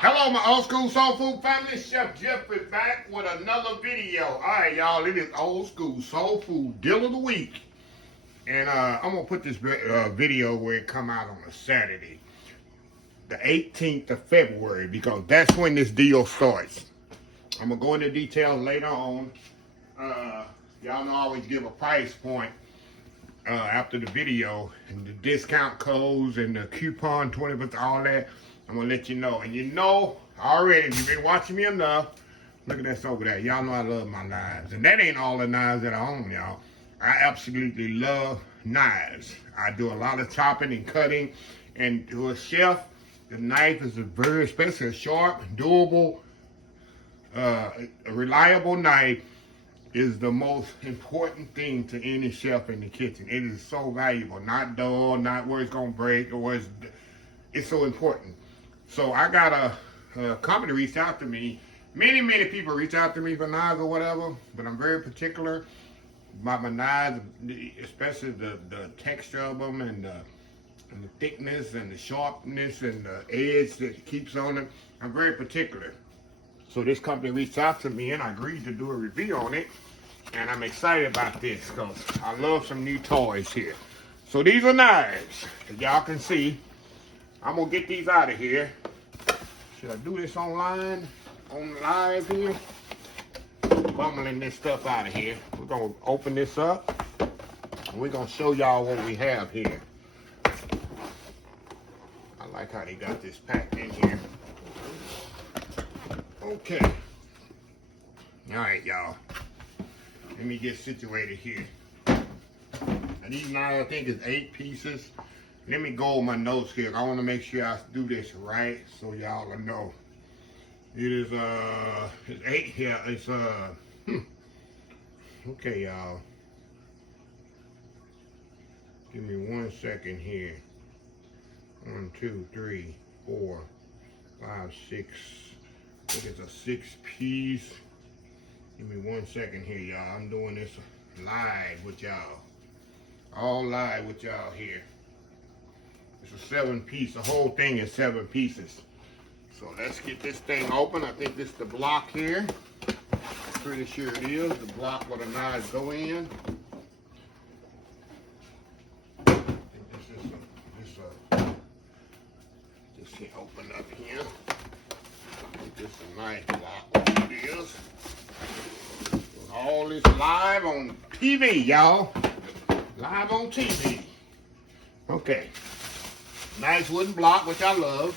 Hello, my old school soul food family. Chef Jeffrey back with another video. All right, y'all. It is old school soul food deal of the week, and I'm gonna put this video where it come out on a Saturday, the 18th of February, because that's when this deal starts. I'm gonna go into details later on. Y'all know I always give a price point after the video, and the discount codes and the coupon 20%, all that. I'm gonna let you know. And you know already, if you've been watching me enough, look at this over there. Y'all know I love my knives. And that ain't all the knives that I own, y'all. I absolutely love knives. I do a lot of chopping and cutting. And to a chef, the knife is a very, especially a sharp, durable, a reliable knife is the most important thing to any chef in the kitchen. It is so valuable. Not dull, not where it's gonna break, or where it's so important. So I got a company reached out to me. Many people reach out to me for knives or whatever, but I'm very particular about my knives, especially the texture of them and the thickness and the sharpness and the edge that it keeps on them. I'm very particular. So this company reached out to me and I agreed to do a review on it. And I'm excited about this because I love some new toys here. So these are knives, as y'all can see. I'm gonna get these out of here. Should I do this online, on live here? Bumbling this stuff out of here. We're gonna open this up. And we're gonna show y'all what we have here. I like how they got this packed in here. Okay. All right, y'all. Let me get situated here. And these knives, I think, is 8 pieces. Let me go with my notes here. I want to make sure I do this right so y'all will know. It is it's 8 here. It's okay, y'all. Give me 1 second here. 1, 2, 3, 4, 5, 6. I think it's a 6-piece. Give me 1 second here, y'all. I'm doing this live with y'all. All live with y'all here. It's a 7-piece. The whole thing is 7 pieces. So let's get this thing open. I think this is the block here. Pretty sure it is. The block where the knives go in. I think this here open up here. I think this is a nice block. What it is. All this live on TV, y'all. Live on TV. Okay. Nice wooden block, which I love.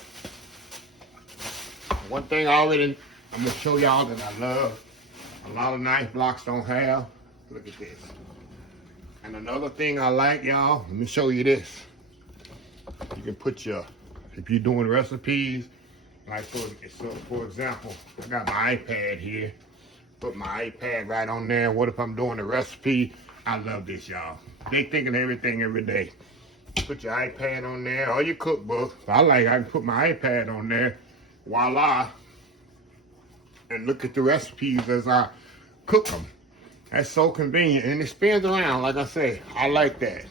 One thing I'm going to show y'all that I love, a lot of knife blocks don't have. Look at this. And another thing I like, y'all, let me show you this. You can put your, if you're doing recipes, like for example, I got my iPad here. Put my iPad right on there. What if I'm doing a recipe? I love this, y'all. They thinking everything every day. Put your iPad on there or your cookbook. I can put my iPad on there, voila, and look at the recipes as I cook them. That's so convenient, and it spins around. Like I say, I like that.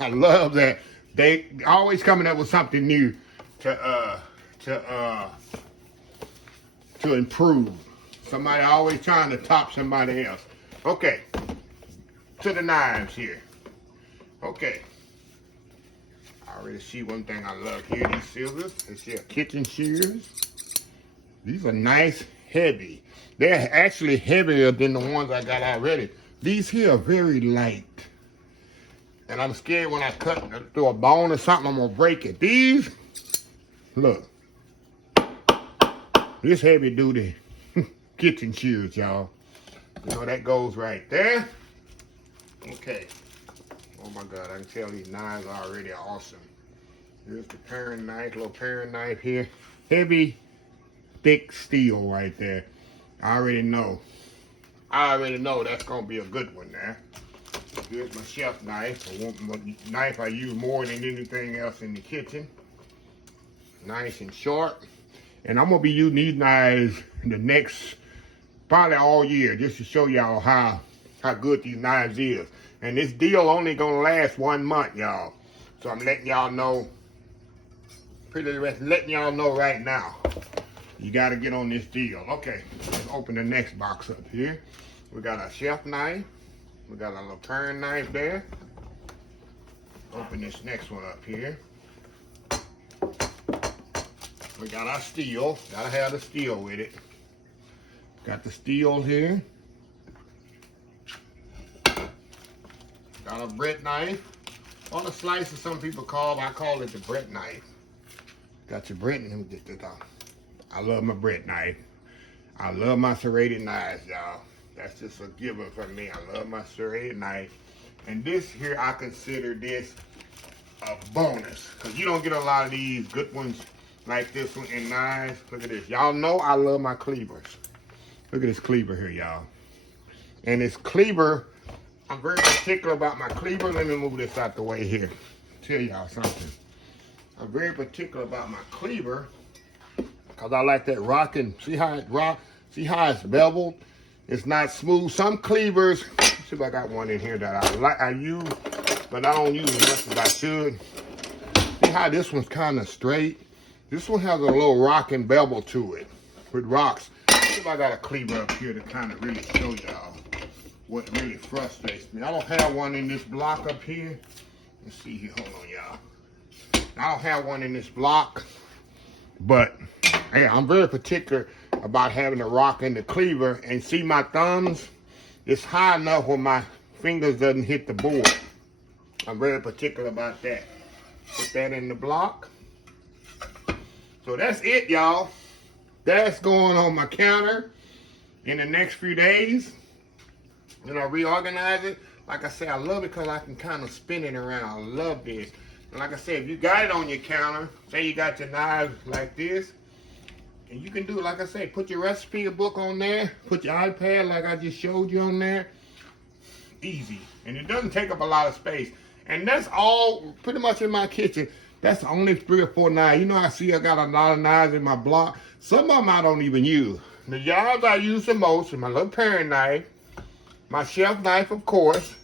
I love that. They always coming up with something new to improve. Somebody always trying to top somebody else. Okay, to the knives here. Okay. I already see one thing I love here, these scissors. These here kitchen shears. These are nice, heavy. They're actually heavier than the ones I got already. These here are very light. And I'm scared when I cut through a bone or something, I'm gonna break it. These, look. This heavy duty kitchen shears, y'all. You know, that goes right there. Okay. Oh my God, I can tell these knives are already awesome. Here's the paring knife, little paring knife here. Heavy, thick steel right there. I already know that's gonna be a good one there. Here's my chef knife. My knife I use more than anything else in the kitchen. Nice and sharp. And I'm gonna be using these knives the next, probably all year, just to show y'all how good these knives is. And this deal only gonna last 1 month, y'all. So I'm letting y'all know, letting y'all know right now. You got to get on this deal. Okay, let's open the next box up here. We got a chef knife. We got a little turn knife there. Open this next one up here. We got our steel. Gotta have the steel with it. Got the steel here. Got a bread knife. On a slice, as some people I call it the bread knife. Got your bread, let me get this out. I love my bread knife. I love my serrated knives, y'all. That's just a given for me. I love my serrated knife. And this here, I consider this a bonus, because you don't get a lot of these good ones like this one in knives. Look at this. Y'all know I love my cleavers. Look at this cleaver here, y'all. And this cleaver, I'm very particular about my cleaver. Let me move this out the way here. Tell y'all something. I'm very particular about my cleaver because I like that rocking. See how it rock? See how it's beveled? It's not smooth. Some cleavers, let's see if I got one in here that I use, but I don't use as much as I should. See how this one's kind of straight? This one has a little rocking bevel to it with rocks. Let's see if I got a cleaver up here to kind of really show y'all what really frustrates me. I don't have one in this block up here. Let's see here. Hold on, y'all. I don't have one in this block, but hey, I'm very particular about having a rock in the cleaver. And see my thumbs? It's high enough where my fingers doesn't hit the board. I'm very particular about that. Put that in the block. So that's it, y'all. That's going on my counter in the next few days. And I reorganize it. Like I said, I love it because I can kind of spin it around. I love this. And like I said, if you got it on your counter, say you got your knives like this, and you can do it, like I say, put your recipe book on there, put your iPad like I just showed you on there. Easy. And it doesn't take up a lot of space. And that's all pretty much in my kitchen. That's only 3 or 4 knives. You know, I got a lot of knives in my block. Some of them I don't even use. The knives I use the most is my little paring knife, my chef knife, of course,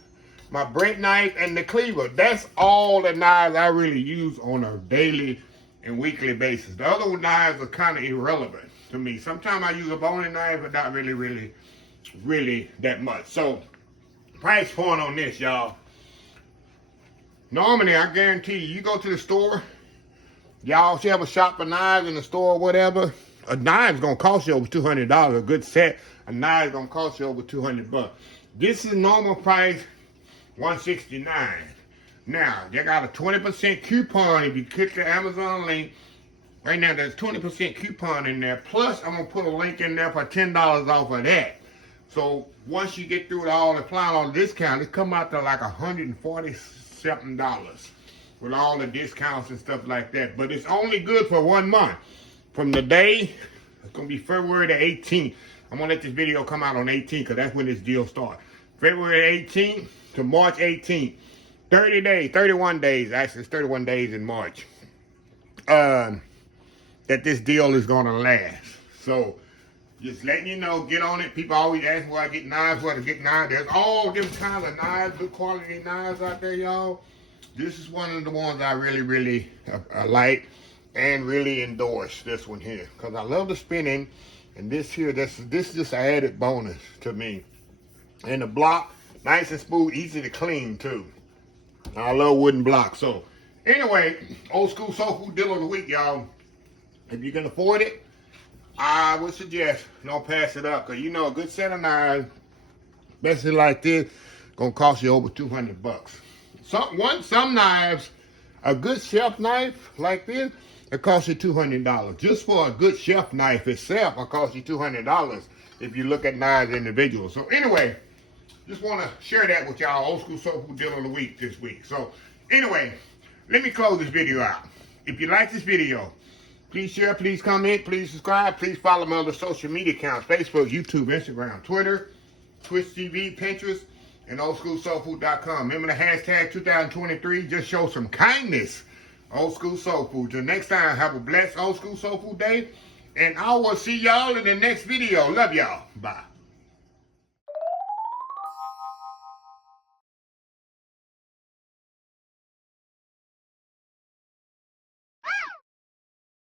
my bread knife, and the cleaver. That's all the knives I really use on a daily and weekly basis. The other knives are kind of irrelevant to me. Sometimes I use a boning knife, but not really that much. So, price point on this, y'all. Normally, I guarantee you go to the store, y'all should have a shop for knives in the store or whatever. A knife's gonna cost you over $200. A good set, a knife's gonna cost you over 200 bucks. This is normal price, $169. Now, they got a 20% coupon. If you click the Amazon link, right now there's 20% coupon in there. Plus, I'm gonna put a link in there for $10 off of that. So once you get through it all, applying all the discount, it come out to like $140 something with all the discounts and stuff like that. But it's only good for 1 month. From the day, it's gonna be February the 18th. I'm gonna let this video come out on 18th because that's when this deal starts. February 18th to March 18th. 30 days, 31 days, actually it's 31 days in March, that this deal is gonna last. So, just letting you know, get on it. People always ask me where I get knives, where to get knives. There's all different kinds of knives, good quality knives out there, y'all. This is one of the ones I really like and really endorse, this one here. Because I love the spinning, and this here, this is just an added bonus to me. And the block, nice and smooth, easy to clean too. I love wooden blocks. So, anyway, old school soul food deal of the week, y'all. If you can afford it, I would suggest don't pass it up. Because you know a good set of knives, especially like this, gonna cost you over 200 bucks. Some knives, a good chef knife like this, it costs you $200. Just for a good chef knife itself, it costs you $200 if you look at knives individual. So anyway, just want to share that with y'all, old school soul food deal of the week this week. So anyway, let me close this video out. If you like this video, please share, please comment, please subscribe, please follow my other social media accounts, Facebook, YouTube, Instagram, Twitter, Twitch TV, Pinterest, and oldschoolsoulfood.com. Remember the hashtag 2023, just show some kindness. Old School Soul Food. Till next time, have a blessed Old School Soul Food day. And I will see y'all in the next video. Love y'all. Bye.